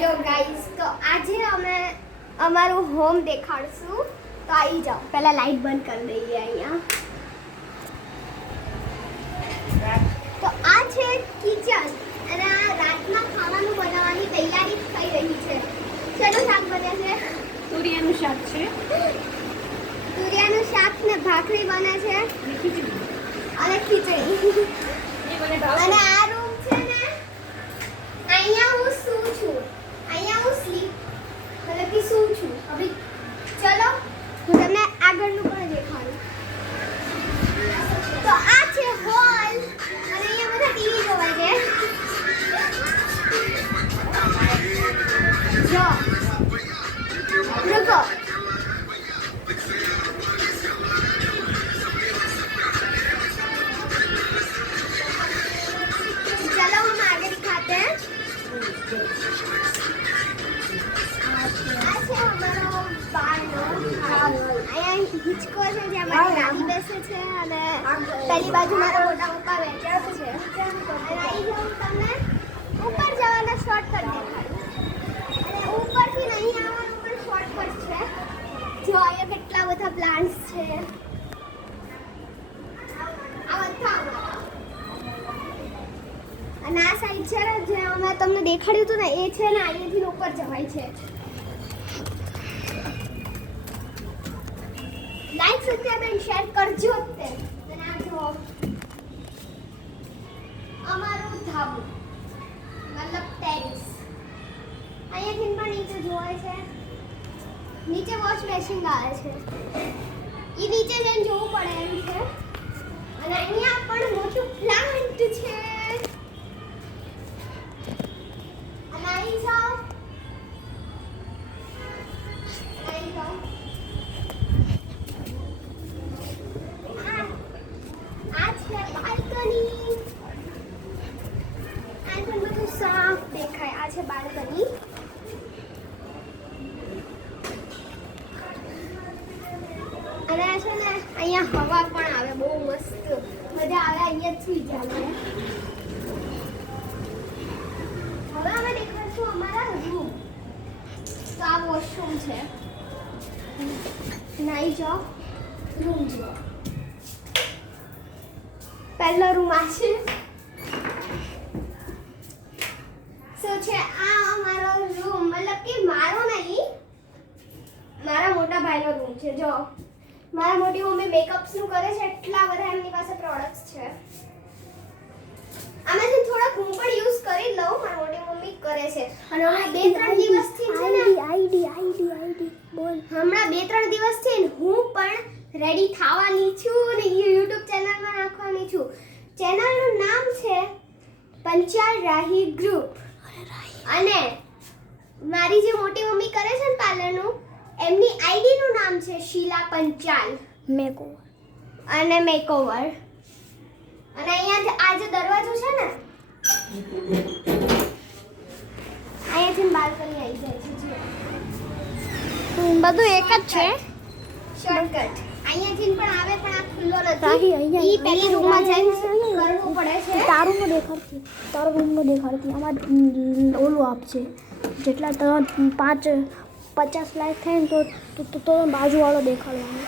Hello guys, તો આજે અમે અમારું હોમ દેખાડશું. તો આવી જાઓ. પહેલા લાઈટ બંધ કરી દઈએ અહીંયા. તો આ છે કિચન અને આ રાતના ખાવાનું બનાવવાની તૈયારી થઈ રહી છે. શેનું શાક બને છે? તુરિયાનું શાક છે. તુરિયાનું શાક ને ભાખરી બને છે અને ખીચડી. અને આ રૂમ છે ને, અહીંયા હું સૂ છું. અહીંયા હું સ્લીપ મતલબ કે સૂ છું. હવે ચલો હું તમને આગળનું પણ દેખાડું. તો આ છે હોલ અને અહીંયા બધા ટીવી જોવાય છે. જો रुको चलो हम आगे दिखाते हैं. આ છે અમારો બારનો હાલ. અહીંયા હિંચકો છે જ્યાં મારી દાદી બેસે છે અને પેલી બાજુ મારા મોટા પપ્પા બેઠા છે. અને અહીં જો હું તમને ઉપર જવાના શોર્ટકટ દેખાડું. અને ઉપરથી નહીં આવવાનું પણ શોર્ટકટ છે. જો અહીંયા કેટલા બધા પ્લાન્ટ્સ છે. આ બધા અને આ સાઈડ છે ને જે અમે તમને દેખાડ્યું હતું ને એ છે ને અહીંયાથી ઉપર જવાય છે. લાઈક સબસ્ક્રાઇબ એન્ડ શેર કરજો તે. અને આ જો અમારું ધાબુ મતલબ ટેરેસ. અહીંયાથી પણ નીચે જોવાય છે. નીચે વોશ બેસિંગ આવે છે. એ નીચે જઈને જોવું પડે એમ છે. અને અહીંયા પણ મોટું પ્લાન્ટ છે. અને અહીં જાઓ. અહીં જાઓ. આ છે બાલ્કની. આ પણ બધું સાફ દેખાય. આ છે બાલ્કની. અને છે ને અહીંયા હવા પણ આવે બહુ મસ્ત મજા આવે. અહીંયા જ સુઈ જાય. હવે અમે દેખાડશું અમારા રૂમ. તો આ વોશરૂમ છે. નાઈ જાઓ. રૂમ જુઓ. પહેલો રૂમ આ છે. શું છે આ અમારો રૂમ મતલબ કે મારો નહીં, મારા મોટા ભાઈનો રૂમ છે. જો મારા મોટી મમ્મી મેકઅપ્સ નું કરે છે. એટલા બધા એમની પાસે પ્રોડક્ટ્સ છે. આમાંથી થોડાક હું પણ યુઝ કરી લઉં. મારી મોટી મમ્મી કરે છે. અને હમણાં 2-3 દિવસથી છે ને આઈડી બોલ. હમણાં 2-3 દિવસથી હું પણ રેડી થવાની છું અને YouTube ચેનલમાં નાખવાની છું. ચેનલનું નામ છે પંચાલ રાહી ગ્રુપ. અને મારી જે મોટી મમ્મી કરે છે ને પાર્લરનું, એમની આઈડી નું નામ છે શીલા પંચાલ મેકઓવર. અને મેકઓવર. અને અહીંયા આ જે દરવાજો છે ને, અહીંયાથી બાલ્કની આવી જાય છે. બધું એક જ છે. શોર્ટકટ અહીંયાથી પણ આવે પણ આ ખુલ્લો નથી. ઈ પેલી રૂમમાં જઈને કરવું પડે છે. તારું નો દેખાડતી, તારો રૂમ નો દેખાડતી. આમાં ઓલું આપશે જેટલા તો 50 લાખ થાય ને તો બાજુવાળો દેખાડવાનો.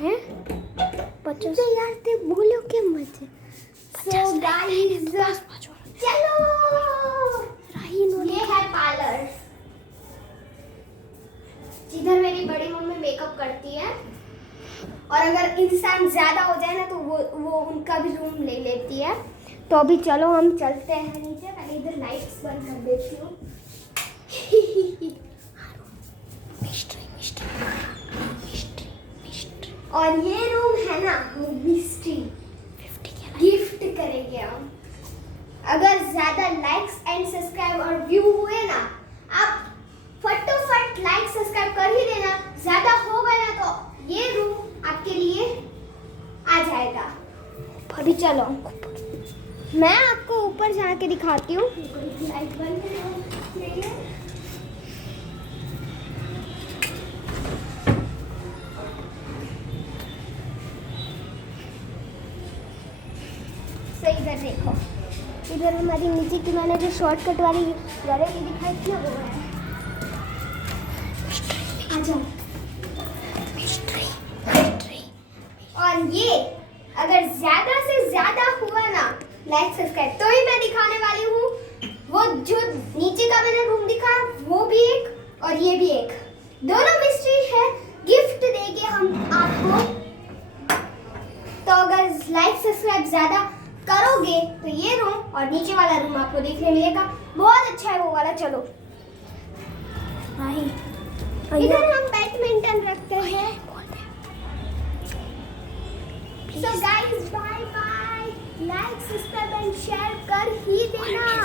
હે 50 તો યાર તે બોલ્યો કેમ મત? સો ગાઈસ चलो राही नो ये है पार्लर जिधर मेरी बड़ी मम्मी मेकअप करती है. और अगर इंसान ज्यादा हो जाए ना तो वो उनका भी रूम ले लेती है. तो अभी चलो हम चलते हैं नीचे. पहले इधर लाइट्स बंद कर देती हूँ. और ये रूम है ना वो मिस्ट्री गिफ्ट करेंगे हम. अगर ज्यादा लाइक्स एंड सब्सक्राइब और व्यू हुए ना, आप फटाफट लाइक सब्सक्राइब कर ही देना. ज्यादा हो गया ना तो ये रूम आपके लिए आ जाएगा. अभी चलो मैं आपको ऊपर जाके दिखाती हूँ. लाइट बंद करो. तो इधर देखो इधर हमारी नीचे की मैंने जो शॉर्टकट वाली वैरायटी दिखाई थी वो है। आ जाओ। और ये अगर ज्यादा से ज्यादा हुआ ना लाइक सब्सक्राइब तो ही मैं दिखाने वाली हूँ। वो जो नीचे का मैंने रूम दिखाया वो भी एक और ये भी एक, दोनों मिस्ट्री है। गिफ्ट देके हम आपको, तो अगर लाइक सब्सक्राइब ज्यादा करोगे तो ये रूम और नीचे वाला रूम आपको देखने मिलेगा। बहुत अच्छा है वो वाला। चलो नहीं इधर हम बैडमिंटन रखते हैं। So guys bye bye, like subscribe and share कर ही देना।